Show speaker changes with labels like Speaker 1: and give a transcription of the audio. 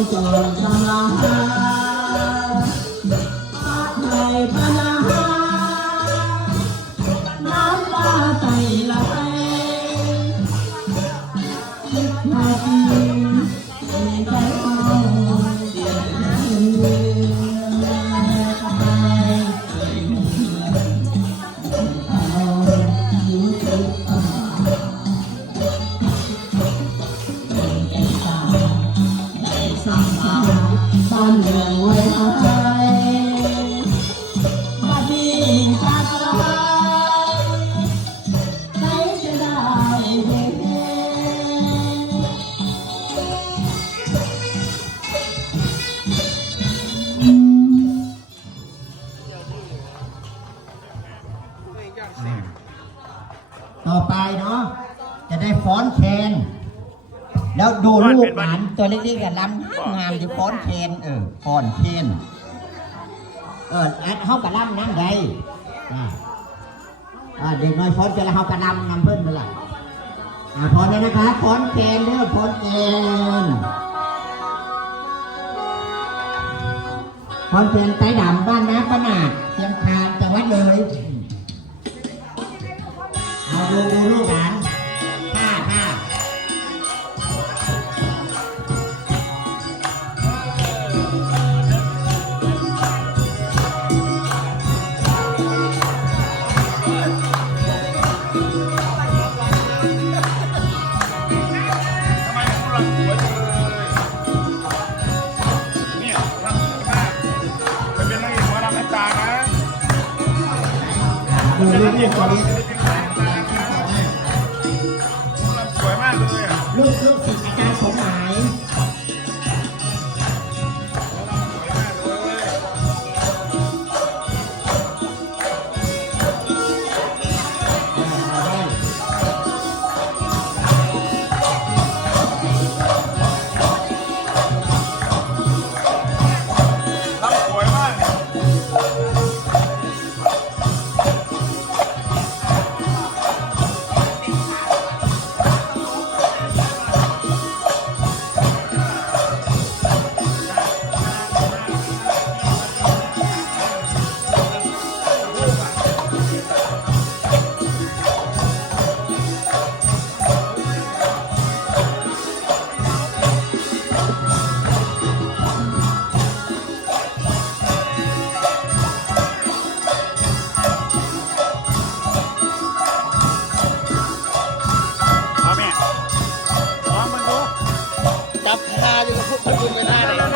Speaker 1: ต้องจอดทำลา บ้านเมืองไว้เอาใจมาดีตาสบายใจจะได้เห็นต่อไปเนาะจะได้ฟ้อนแคน แล้วดูลูกหลานตัวเล็กๆกับลำงามอยู่ฟ้อนแคนเออฟ้อนแคนเอออันเขากับลำนั่งใดอ่าอ่าเด็กน้อยฟ้อนจะแล้วเขากับลำนำเพิ่นไปละอ่าพร้อมแล้วนะคะฟ้อนแคนเด้อฟ้อนแคนฟ้อนแคนไต้ดำบ้านน้ำปะนาดเชียงคานจังหวัดเลยเอาดูดูลูกหลาน ดูลูกๆตัวนี้
Speaker 2: ศิลปินแห่งตานสวยมากเลยอะ
Speaker 1: ลูกลูก put my woman on it.